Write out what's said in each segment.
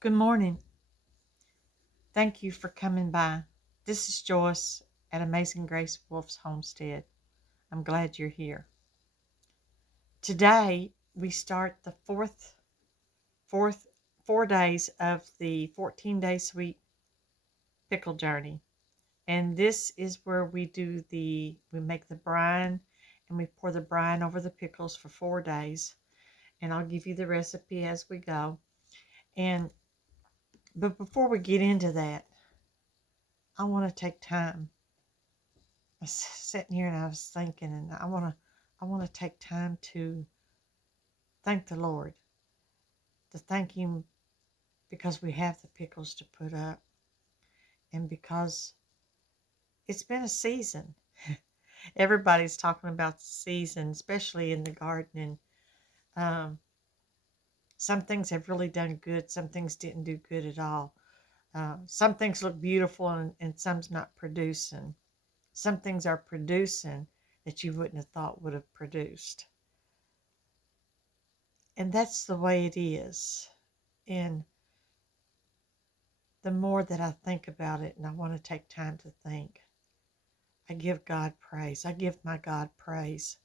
Good morning. Thank you for coming by. This is Joyce at Amazing Grace Wolf's Homestead. I'm glad you're here. Today we start the fourth 4 days of the 14-day sweet pickle journey. And this is where we make the brine and we pour the brine over the pickles for 4 days. And I'll give you the recipe as we go. And but before we get into that, I want to take time. I was sitting here and I was thinking, and I want to take time to thank the Lord, to thank Him because we have the pickles to put up, and because it's been a season. Everybody's talking about the season, especially in the garden. And some things have really done good. Some things didn't do good at all. Some things look beautiful, and some's not producing. Some things are producing that you wouldn't have thought would have produced. And that's the way it is. And the more that I think about it, and I want to take time to think, I give God praise. I give my God praise.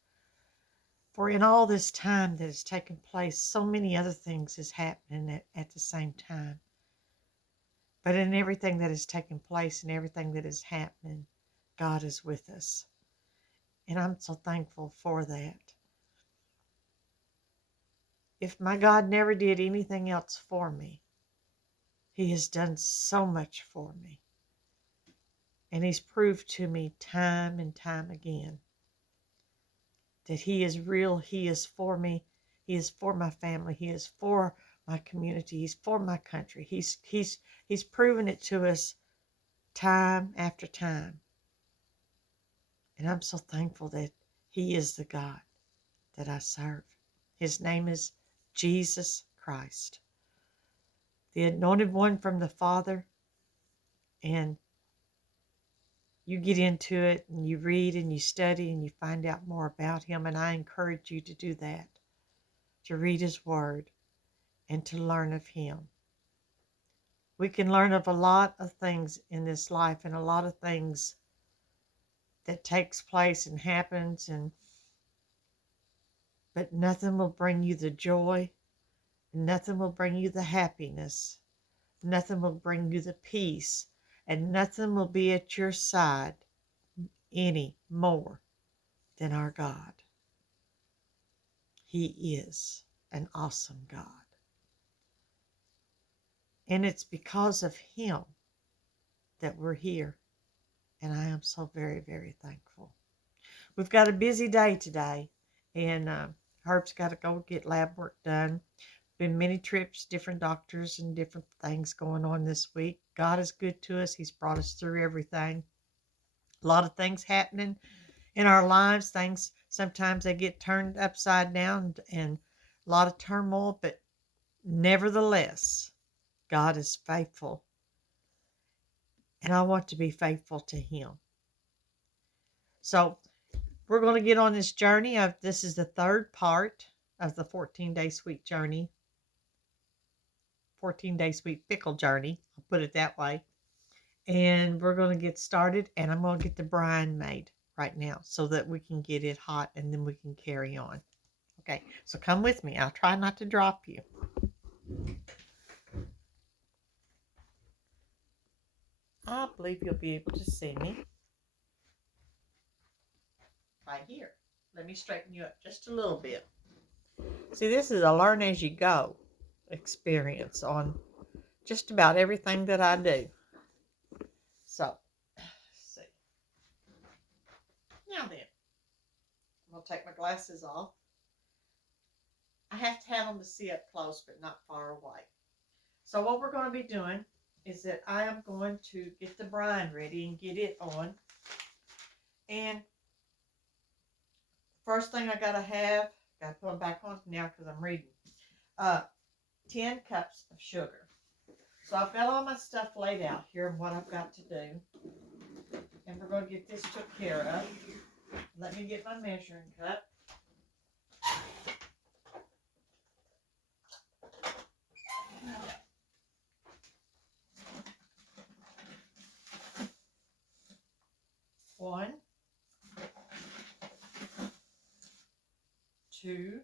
For in all this time that has taken place, so many other things is happening at the same time. But in everything that is taking place and everything that is happening, God is with us. And I'm so thankful for that. If my God never did anything else for me, He has done so much for me. And He's proved to me time and time again that He is real. He is for me. He is for my family. He is for my community. He's for my country. He's proven it to us time after time. And I'm so thankful that He is the God that I serve. His name is Jesus Christ, the anointed one from the Father. And you get into it and you read and you study and you find out more about Him. And I encourage you to do that, to read His Word and to learn of Him. We can learn of a lot of things in this life and a lot of things that takes place and happens, but nothing will bring you the joy, nothing will bring you the happiness, nothing will bring you the peace, and nothing will be at your side any more than our God. He is an awesome God. And it's because of Him that we're here. And I am so very, very thankful. We've got a busy day today. And Herb's got to go get lab work done. Been many trips, different doctors, and different things going on this week. God is good to us. He's brought us through everything. A lot of things happening in our lives. Things, sometimes they get turned upside down and a lot of turmoil, but nevertheless, God is faithful. And I want to be faithful to Him. So we're going to get on this journey of, this is the third part of the 14-day sweet journey. 14-day sweet pickle journey. I'll put it that way. And we're going to get started, and I'm going to get the brine made right now so that we can get it hot and then we can carry on. Okay, so come with me. I'll try not to drop you. I believe you'll be able to see me right here. Let me straighten you up just a little bit. See, this is a learn as you go experience on just about everything that I do. So, let's see. Now then, I'm going to take my glasses off. I have to have them to see up close, but not far away. So what we're going to be doing is that I am going to get the brine ready and get it on. And first thing I got to put them back on now because I'm reading. 10 cups of sugar. So I've got all my stuff laid out here and what I've got to do. And we're going to get this took care of. Let me get my measuring cup. 2,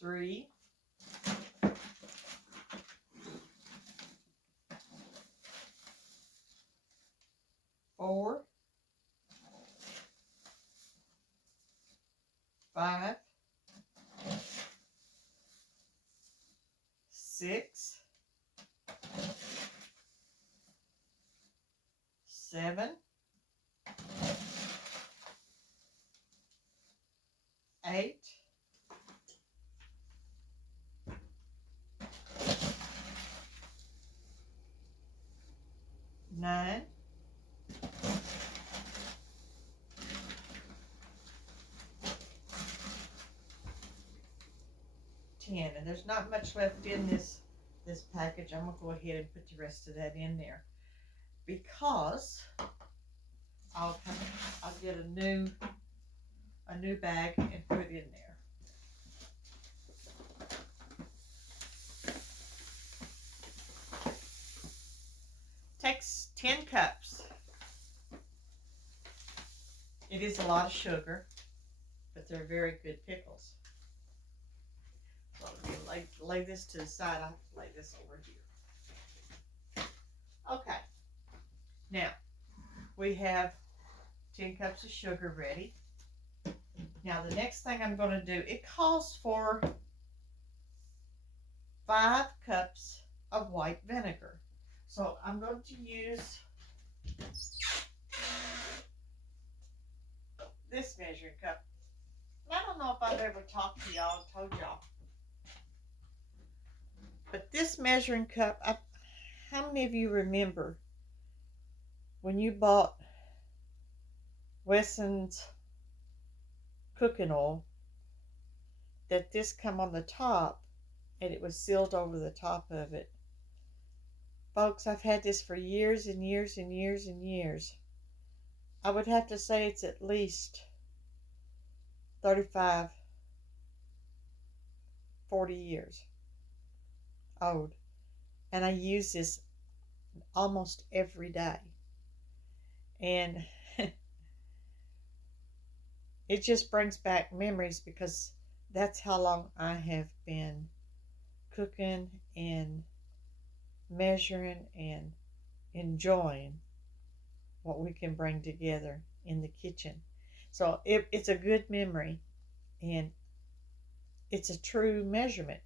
3, 4, 5, 6, 7, 8, 9, 10. And there's not much left in this package. I'm gonna go ahead and put the rest of that in there because I'll get a new bag and put it in there. Takes 10 cups. It is a lot of sugar, but they're very good pickles. So lay this to the side. I have to lay this over here. Okay. Now, we have 10 cups of sugar ready. Now, the next thing I'm going to do, it calls for 5 cups of white vinegar. So I'm going to use this measuring cup. I don't know if I've ever talked to y'all, told y'all. But this measuring cup, how many of you remember when you bought Wesson's cooking oil that this come on the top and it was sealed over the top of it? Folks, I've had this for years and years and years and years. I would have to say it's at least 35, 40 years old. And I use this almost every day. And it just brings back memories because that's how long I have been cooking and measuring and enjoying what we can bring together in the kitchen. So it's a good memory, and it's a true measurement.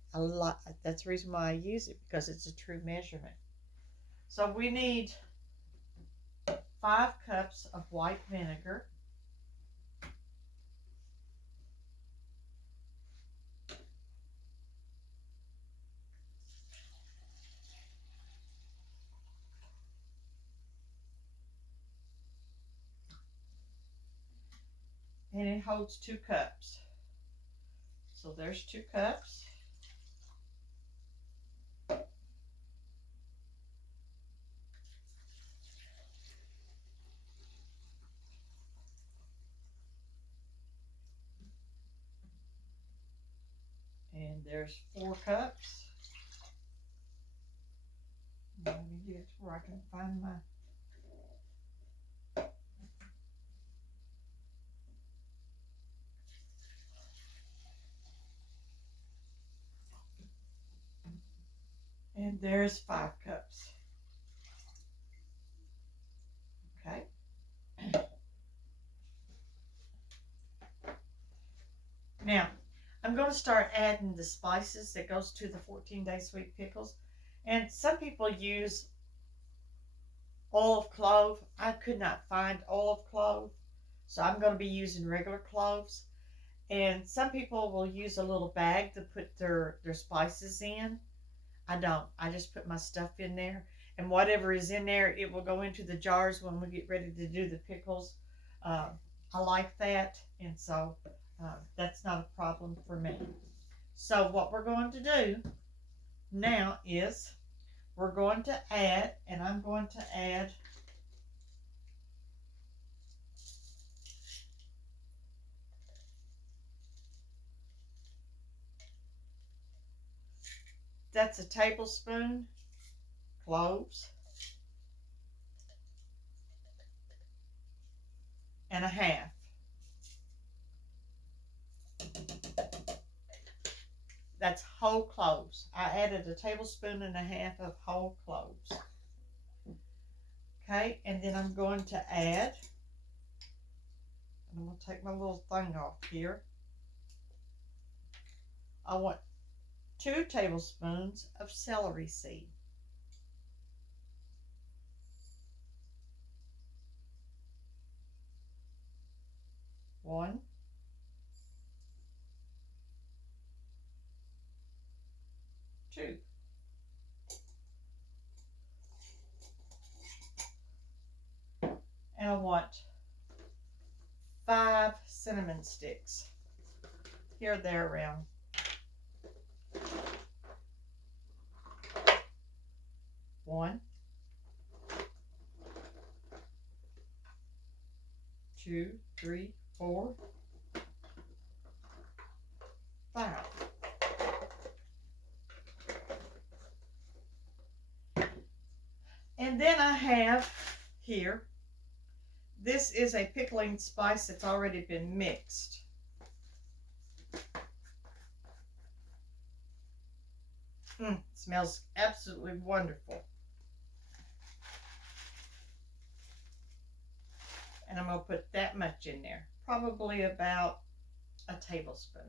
That's the reason why I use it, because it's a true measurement. So we need 5 cups of white vinegar. And it holds 2 cups. So there's 2 cups. And there's 4 cups. Let me get it to where I can find my... And there's 5 cups. Okay. Now, I'm going to start adding the spices that goes to the 14-day sweet pickles. And some people use oil of clove. I could not find oil of clove, so I'm going to be using regular cloves. And some people will use a little bag to put their spices in. I don't. I just put my stuff in there. And whatever is in there, it will go into the jars when we get ready to do the pickles. I like that, and so that's not a problem for me. So what we're going to do now is we're going to add, and I'm going to add that's a tablespoon cloves, and a half. That's whole cloves. I added a tablespoon and a half of whole cloves. Okay, and then I'm going to add, I'm going to take my little thing off here. I want 2 tablespoons of celery seed. 1, 2. And I want 5 cinnamon sticks. Here, there, around. 1, 2, 3, 4, 5. And then I have here, this is a pickling spice that's already been mixed. Smells absolutely wonderful. And I'm going to put that much in there, probably about a tablespoon.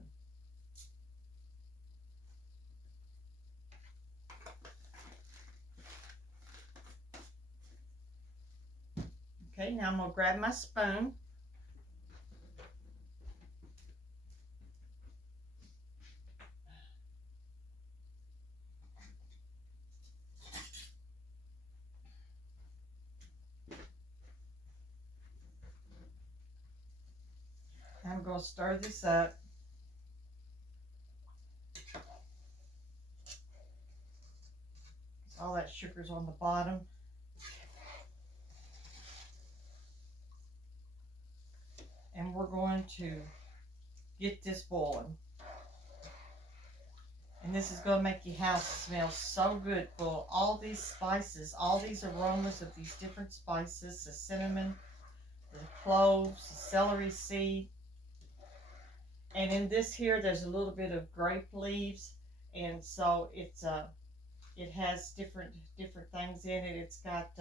Okay, now I'm going to grab my spoon. I'm going to stir this up. All that sugar's on the bottom. And we're going to get this boiling. And this is going to make your house smell so good, full of all these spices, all these aromas of these different spices, the cinnamon, the cloves, the celery seed. And in this here, there's a little bit of grape leaves, and so it's it has different things in it. It's got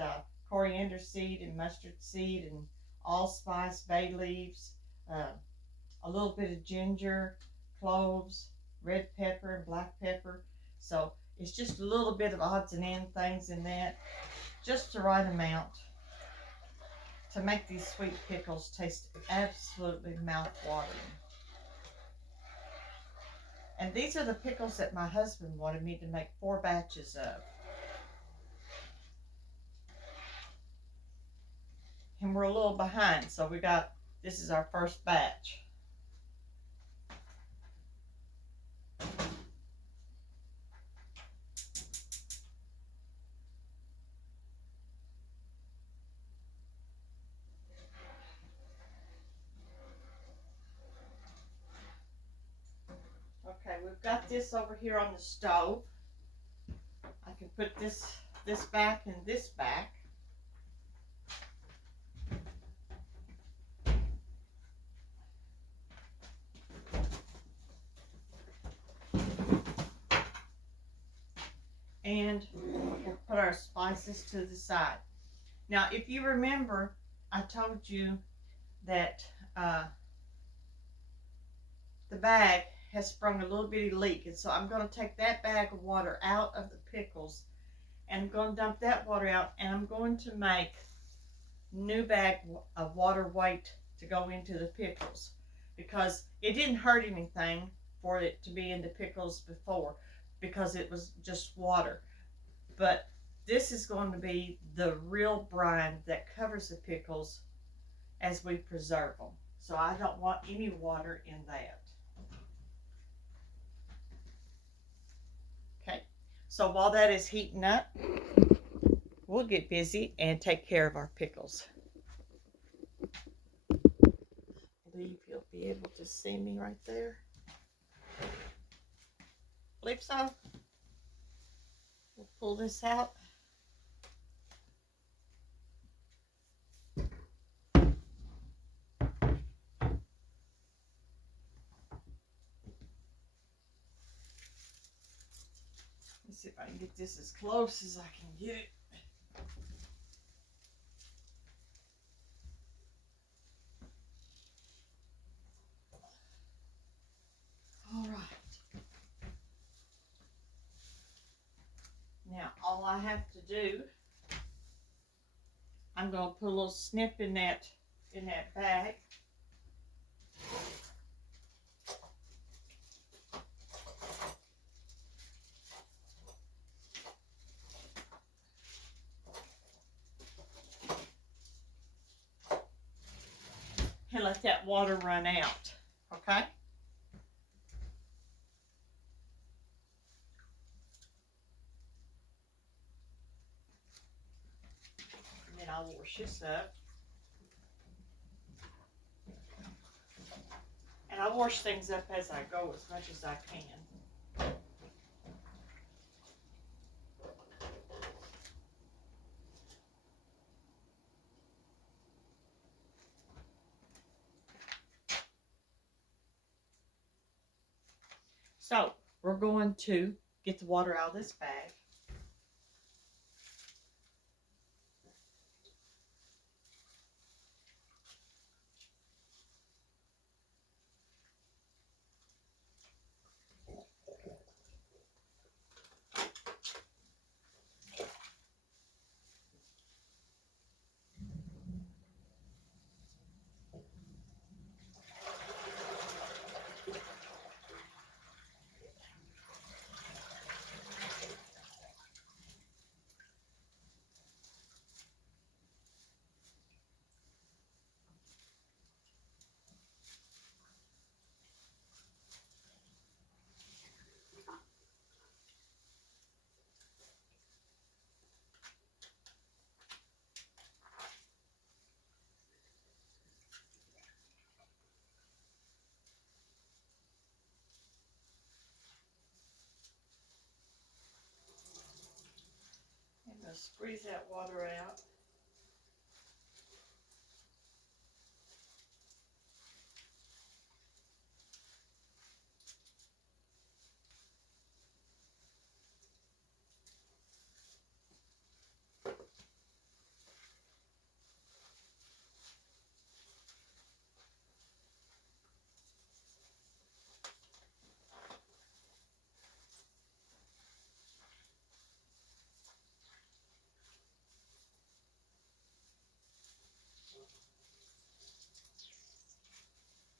coriander seed and mustard seed and allspice, bay leaves, a little bit of ginger, cloves, red pepper and black pepper. So it's just a little bit of odds and end things in that, just the right amount to make these sweet pickles taste absolutely mouth-watering. And these are the pickles that my husband wanted me to make 4 batches of. And we're a little behind, so this is our first batch. Okay, we've got this over here on the stove. I can put this back and this back. And we'll put our spices to the side. Now, if you remember, I told you that the bag has sprung a little bitty leak, and so I'm going to take that bag of water out of the pickles, and I'm going to dump that water out, and I'm going to make new bag of water weight to go into the pickles, because it didn't hurt anything for it to be in the pickles before, because it was just water. But this is going to be the real brine that covers the pickles as we preserve them. So I don't want any water in that. Okay, so while that is heating up, we'll get busy and take care of our pickles. I believe you'll be able to see me right there. Believe so. We'll pull this out. see if I can get this as close as I can get it. All right. Now all I have to do, I'm going to put a little snip in that bag. And let that water run out, okay? And then I'll wash this up. And I wash things up as I go as much as I can. So we're going to get the water out of this bag. I'm going to squeeze that water out.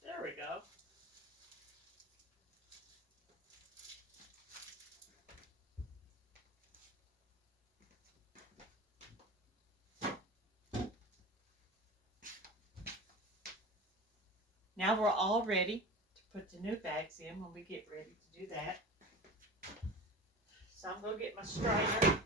There we go. Now we're all ready to put the new bags in when we get ready to do that. So I'm going to get my strainer.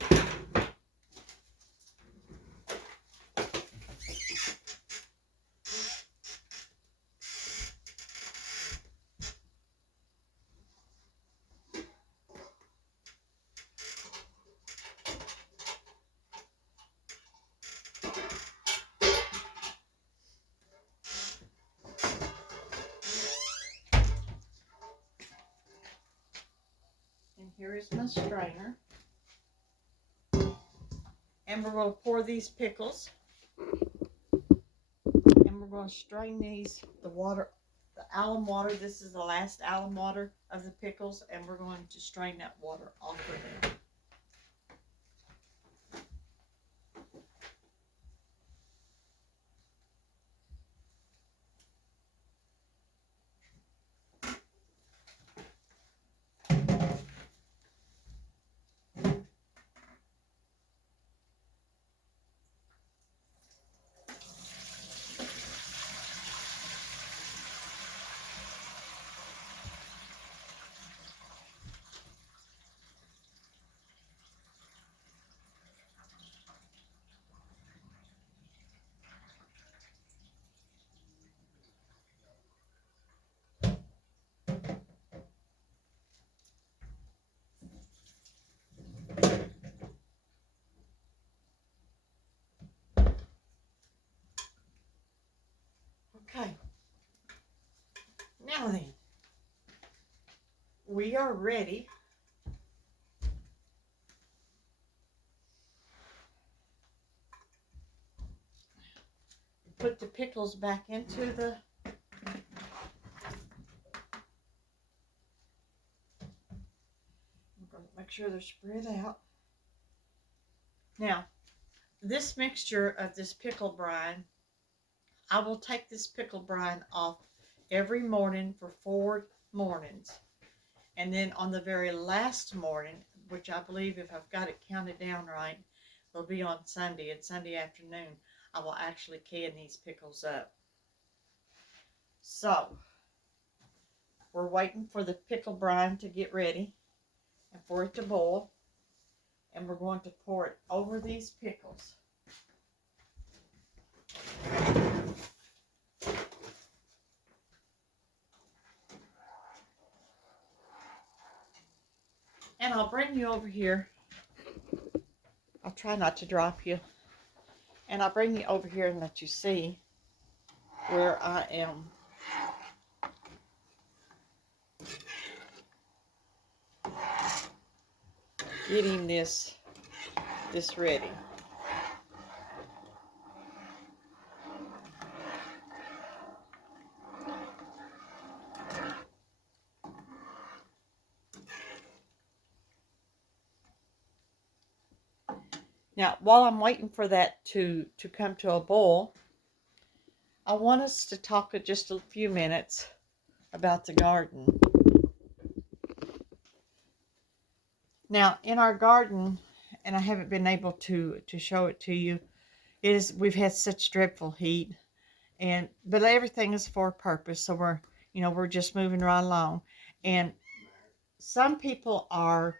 And here is my strainer. And we're going to pour these pickles. And we're going to strain these, the water, the alum water. This is the last alum water of the pickles. And we're going to strain that water off of it. Okay. Now then, we are ready put the pickles back into the make sure they're spread out. Now, this mixture of this pickle brine, I will take this pickle brine off every morning for 4 mornings. And then on the very last morning, which I believe if I've got it counted down right, will be on Sunday and Sunday afternoon, I will actually can these pickles up. So, we're waiting for the pickle brine to get ready and for it to boil. And we're going to pour it over these pickles. And I'll bring you over here. I'll try not to drop you. And I'll bring you over here and let you see where I am getting this ready. Now, while I'm waiting for that to come to a boil, I want us to talk just a few minutes about the garden. Now, in our garden, and I haven't been able to show it to you, we've had such dreadful heat, but everything is for a purpose. So we're just moving right along, and some people are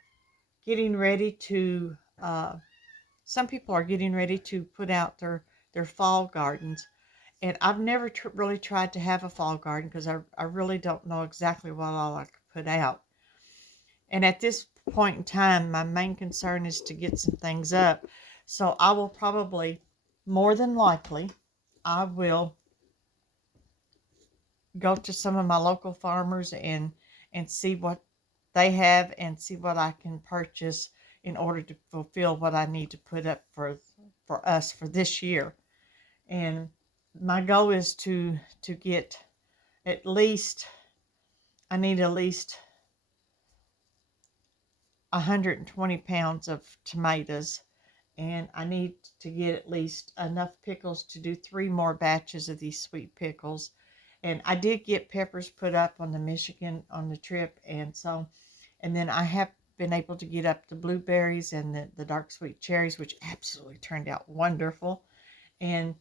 getting ready to put out their fall gardens. And I've never really tried to have a fall garden because I really don't know exactly what all I could put out. And at this point in time, my main concern is to get some things up. So I will probably, more than likely, I will go to some of my local farmers and see what they have and see what I can purchase in order to fulfill what I need to put up for us for this year. And my goal is to get at least 120 pounds of tomatoes, and I need to get at least enough pickles to do 3 more batches of these sweet pickles. And I did get peppers put up on the Michigan on the trip, and then I have been able to get up the blueberries and the dark sweet cherries, which absolutely turned out wonderful. And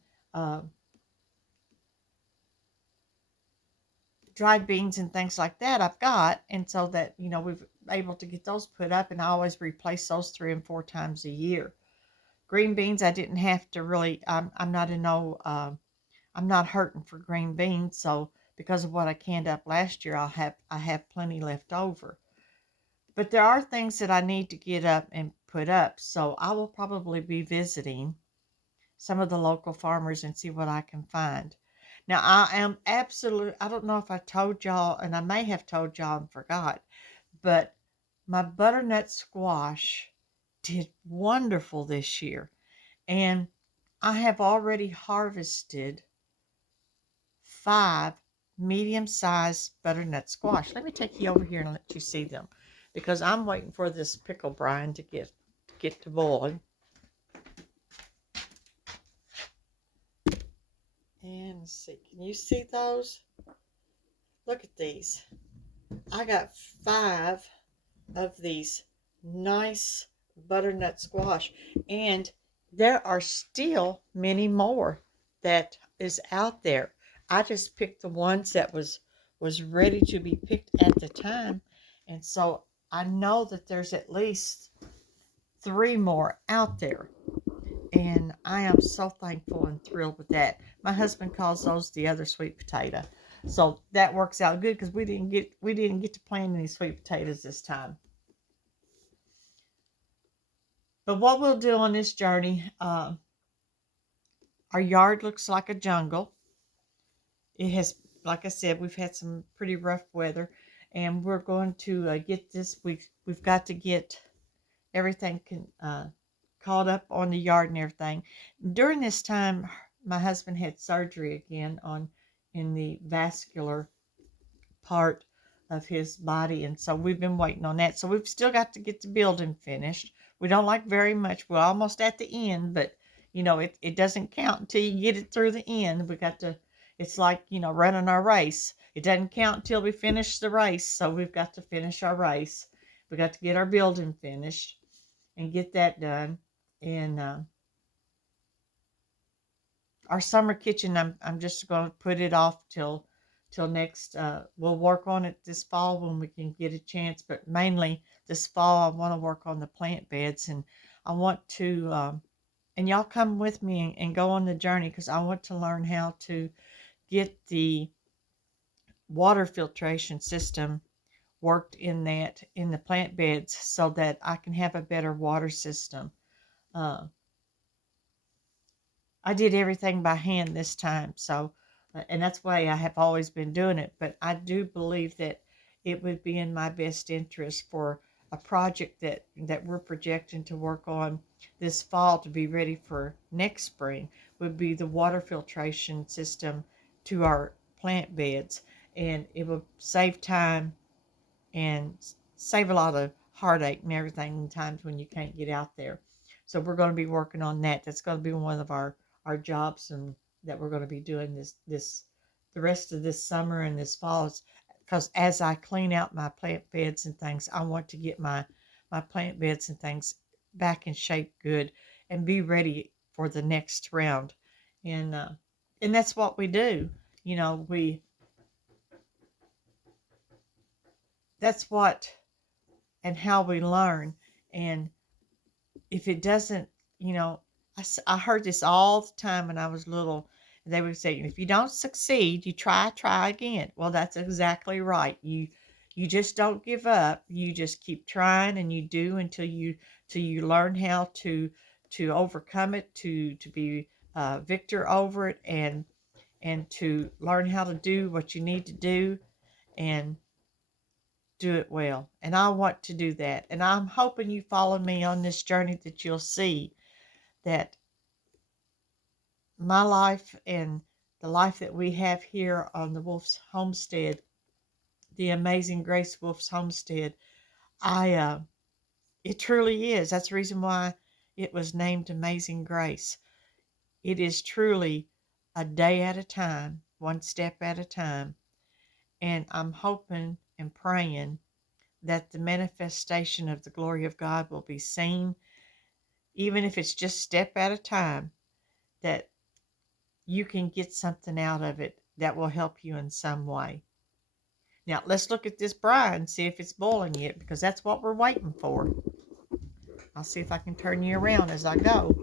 dried beans and things like that I've got, and so that we've able to get those put up, and I always replace those 3 and 4 times a year. Green beans I didn't have to really. I'm not in no. I'm not hurting for green beans, so because of what I canned up last year, I have plenty left over. But there are things that I need to get up and put up, so I will probably be visiting some of the local farmers and see what I can find. Now, I don't know if I told y'all, and I may have told y'all and forgot, but my butternut squash did wonderful this year. And I have already harvested 5 medium-sized butternut squash. Let me take you over here and let you see them, because I'm waiting for this pickle brine to get to boiling. And let's see, can you see those? Look at these. I got 5 of these nice butternut squash, and there are still many more that is out there. I just picked the ones that was ready to be picked at the time, and so I know that there's at least 3 more out there, and I am so thankful and thrilled with that. My husband calls those the other sweet potato, so that works out good because we didn't get to plant any sweet potatoes this time. But what we'll do on this journey, our yard looks like a jungle. It has, like I said, we've had some pretty rough weather, and we're going to get this. We've got to get everything caught up on the yard and everything. During this time, my husband had surgery again on in the vascular part of his body, and so we've been waiting on that. So we've still got to get the building finished. We don't like very much. We're almost at the end, but it doesn't count until you get it through the end. We got to It's like, running our race. It doesn't count until we finish the race, so we've got to finish our race. We got to get our building finished and get that done. And our summer kitchen, I'm just going to put it off till next. We'll work on it this fall when we can get a chance, but mainly this fall I want to work on the plant beds, and I want to and y'all come with me and go on the journey, because I want to learn how to get the water filtration system worked in the plant beds, so that I can have a better water system. uh, I did everything by hand this time, so and that's the way I have always been doing it. But I do believe that it would be in my best interest for a project that we're projecting to work on this fall to be ready for next spring, would be the water filtration system to our plant beds, and it would save time and save a lot of heartache and everything in times when you can't get out there. So we're going to be working on that. That's going to be one of our jobs, and that we're going to be doing this the rest of this summer and this fall. Because as I clean out my plant beds and things, I want to get my plant beds and things back in shape good and be ready for the next round. And that's what we do. We That's what and how we learn. And if it doesn't, you know, I heard this all the time when I was little. They would say, if you don't succeed, you try again. Well, that's exactly right. You just don't give up. You just keep trying, and you do till you learn how to overcome it, to be victor over it, and to learn how to do what you need to do, and do it well. And I want to do that. And I'm hoping you follow me on this journey, that you'll see that my life and the life that we have here on the Wolf's Homestead, the Amazing Grace Wolf's Homestead, I it truly is. That's the reason why it was named Amazing Grace. It is truly a day at a time, one step at a time. And I'm hoping and praying that the manifestation of the glory of God will be seen, even if it's just step at a time, that you can get something out of it that will help you in some way. Now, let's look at this brine and see if it's boiling yet, because that's what we're waiting for. I'll see if I can turn you around as I go.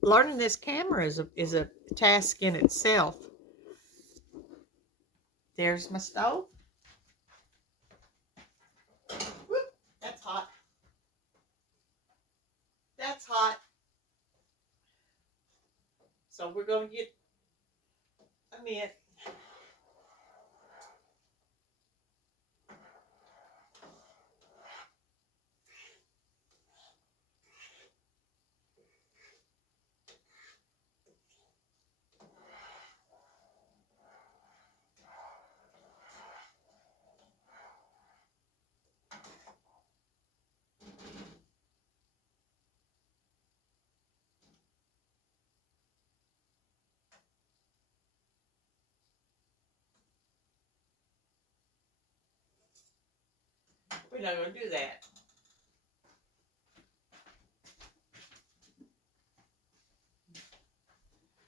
Learning this camera is a task in itself. There's my stove. Whoop, that's hot. That's hot. So we're going to get a mitt. We're not going to do that.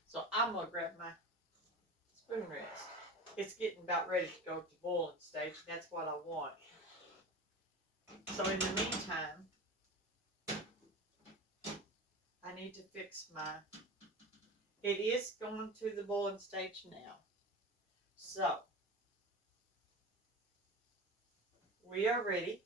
So I'm going to grab my spoon rest. It's getting about ready to go to boiling stage. That's what I want. So in the meantime, I need to fix it is going to the boiling stage now. So we are ready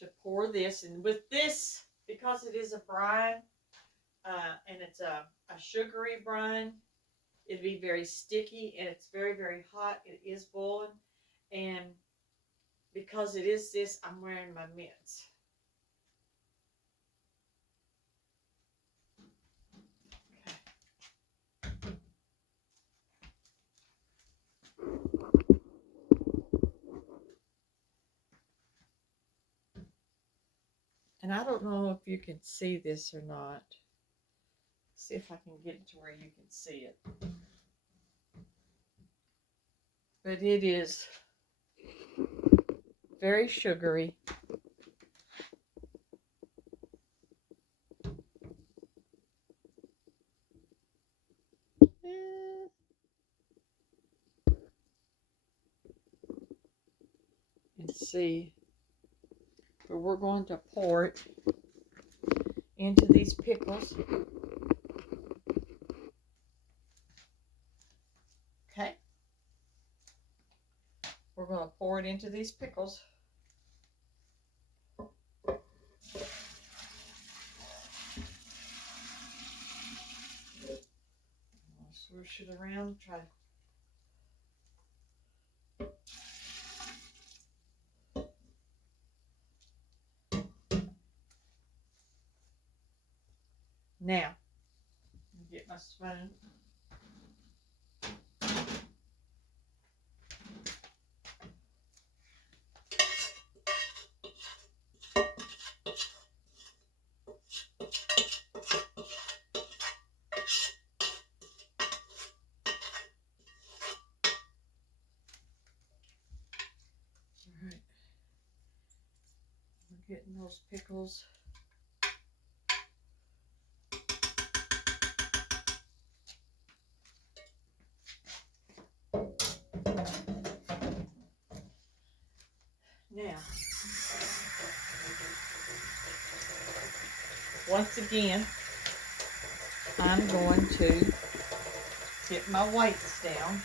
to pour this. And with this, because it is a brine, and it's a sugary brine, It'd be very sticky, and it's very, very hot. It is boiling, and because it is this, I'm wearing my mitts. And I don't know if you can see this or not. See if I can get it to where you can see it. But it is very sugary. And see, but we're going to pour it into these pickles. Okay. We're going to pour it into these pickles. Swoosh it around, try to. Now, get my spoon. All right. We're getting those pickles. Now, once again, I'm going to get my weights down.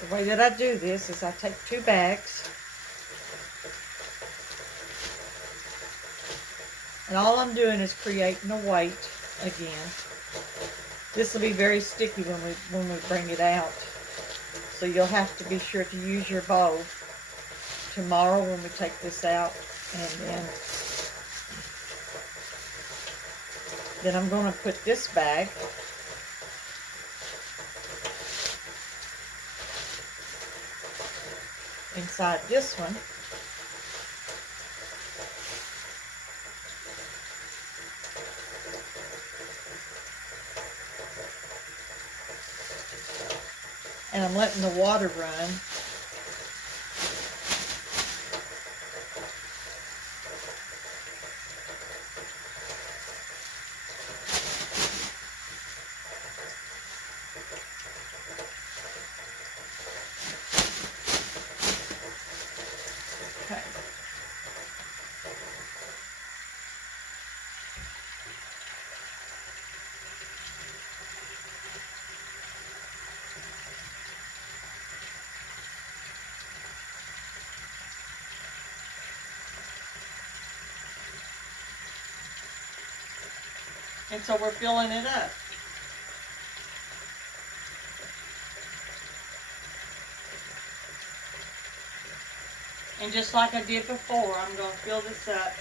The way that I do this is I take 2 bags, and all I'm doing is creating a weight again. This will be very sticky when we bring it out, so you'll have to be sure to use your bowl tomorrow when we take this out. And then I'm going to put this bag inside this one. And I'm letting the water run. Okay. And so we're filling it up. And just like I did before, I'm going to fill this up,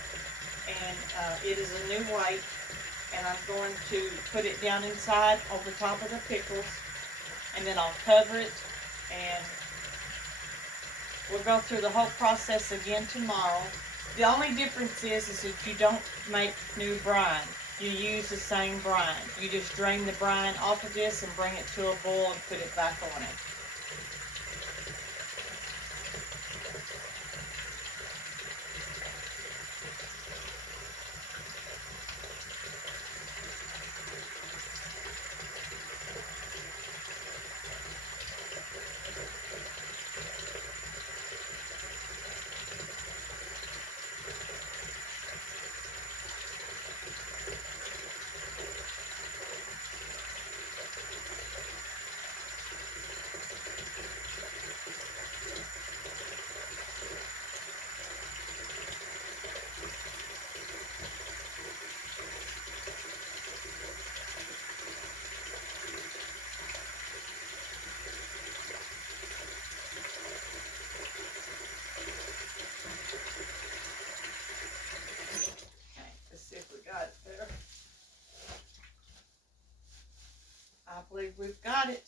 and it is a new weight, and I'm going to put it down inside over top of the pickles, and then I'll cover it, and we'll go through the whole process again tomorrow. The only difference is that you don't make new brine. You use the same brine. You just drain the brine off of this and bring it to a boil and put it back on it. believe we've got it.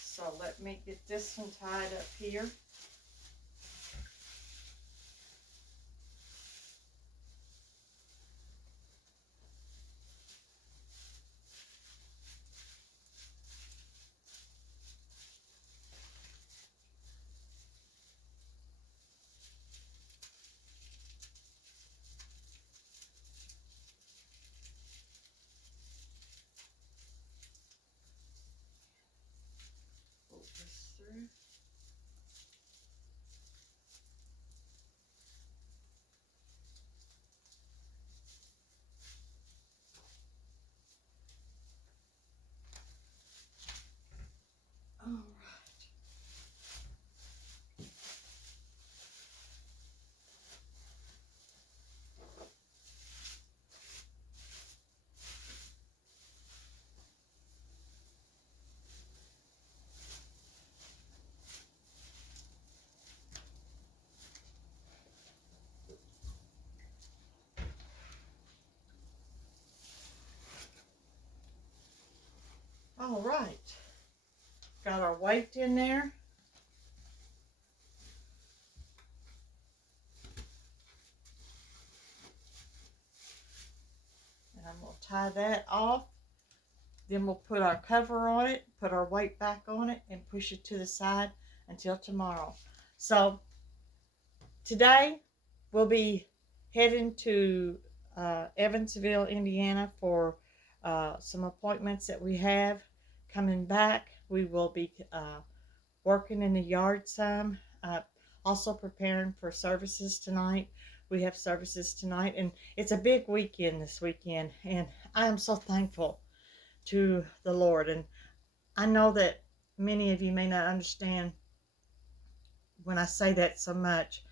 So let me get this one tied up here. Pull this through. All right. All right. Got our weight in there. And I'm going to tie that off. Then we'll put our cover on it, put our weight back on it, and push it to the side until tomorrow. So today we'll be heading to Evansville, Indiana for some appointments that we have. Coming back, we will be working in the yard some. Also preparing for services tonight. We have services tonight, and it's a big weekend this weekend, and I am so thankful to the Lord. And I know that many of you may not understand when I say that so much,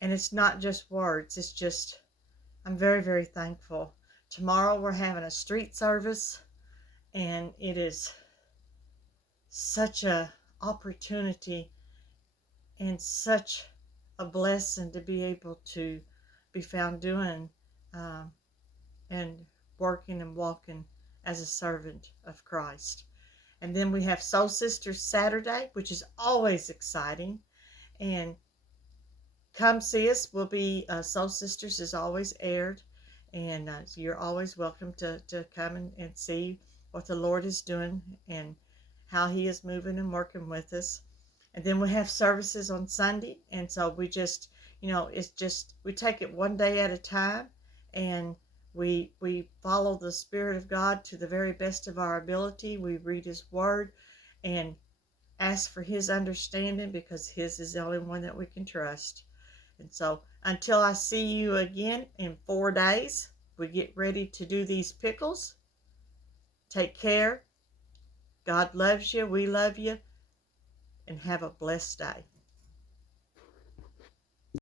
and it's not just words, it's just, I'm very, very thankful. Tomorrow we're having a street service, and it is such a opportunity and such a blessing to be able to be found doing and working and walking as a servant of Christ. And then we have Soul Sisters Saturday, which is always exciting. And come see us. We'll be, Soul Sisters is always aired. And you're always welcome to come and see what the Lord is doing and how He is moving and working with us. And then we have services on Sunday. And so we just, it's just, we take it one day at a time. And we follow the Spirit of God to the very best of our ability. We read His Word and ask for His understanding, because His is the only one that we can trust. And so until I see you again in 4 days, we get ready to do these pickles. Take care. God loves you. We love you. And have a blessed day.